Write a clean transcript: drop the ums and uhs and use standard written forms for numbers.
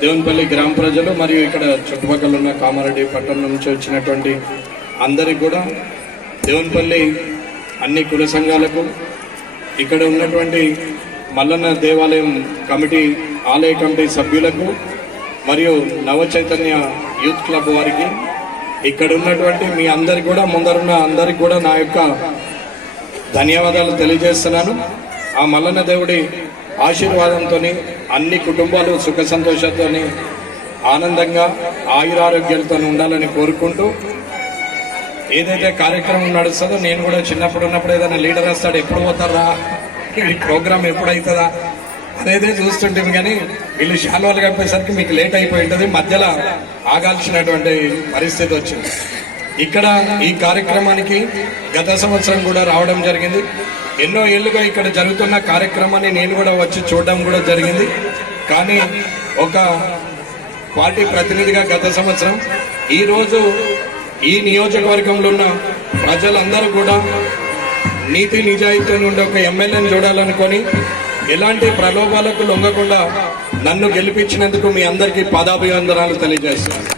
దేవునిపల్లి గ్రామ ప్రజలు మరియు ఇక్కడ చుట్టుపక్కల ఉన్న కామారెడ్డి పట్టణం నుంచి వచ్చినటువంటి అందరికి కూడా, దేవునిపల్లి అన్ని కుల సంఘాలకు, ఇక్కడ ఉన్నటువంటి మల్లన్న దేవాలయం కమిటీ ఆలయ కమిటీ సభ్యులకు మరియు నవ చైతన్య యూత్ క్లబ్ వారికి, ఇక్కడ ఉన్నటువంటి మీ అందరికి కూడా, ముందరున్న అందరికి కూడా నా యొక్క ధన్యవాదాలు తెలియజేస్తున్నాను. ఆ మల్లన్న దేవుడి ఆశీర్వాదంతో అన్ని కుటుంబాలు సుఖ సంతోషంతో ఆనందంగా ఆయురారోగ్యాలతో ఉండాలని కోరుకుంటూ, ఏదైతే కార్యక్రమం నడుస్తుందో, నేను కూడా చిన్నప్పుడు ఉన్నప్పుడు ఏదైనా లీడర్ వస్తాడు, ఎప్పుడు పోతారా ఈ ప్రోగ్రామ్ ఎప్పుడవుతుందా అనేది చూస్తుంటాం. కానీ వీళ్ళు శాలువాలు కప్పేసరికి మీకు లేట్ అయిపోయి ఉంటుంది, మధ్యలో ఆగాల్సినటువంటి పరిస్థితి వచ్చింది. ఇక్కడ ఈ కార్యక్రమానికి గత సంవత్సరం కూడా రావడం జరిగింది. ఎన్నో ఏళ్ళుగా ఇక్కడ జరుగుతున్న కార్యక్రమాన్ని నేను కూడా వచ్చి చూడడం కూడా జరిగింది. కానీ ఒక పార్టీ ప్రతినిధిగా గత సంవత్సరం, ఈరోజు ఈ నియోజకవర్గంలో ఉన్న ప్రజలందరూ కూడా నీతి నిజాయితీ నుండి ఒక ఎమ్మెల్యేని చూడాలనుకొని ఎలాంటి ప్రలోభాలకు లొంగకుండా నన్ను గెలిపించినందుకు మీ అందరికీ పాదాభివందనాలు తెలియజేస్తున్నాను.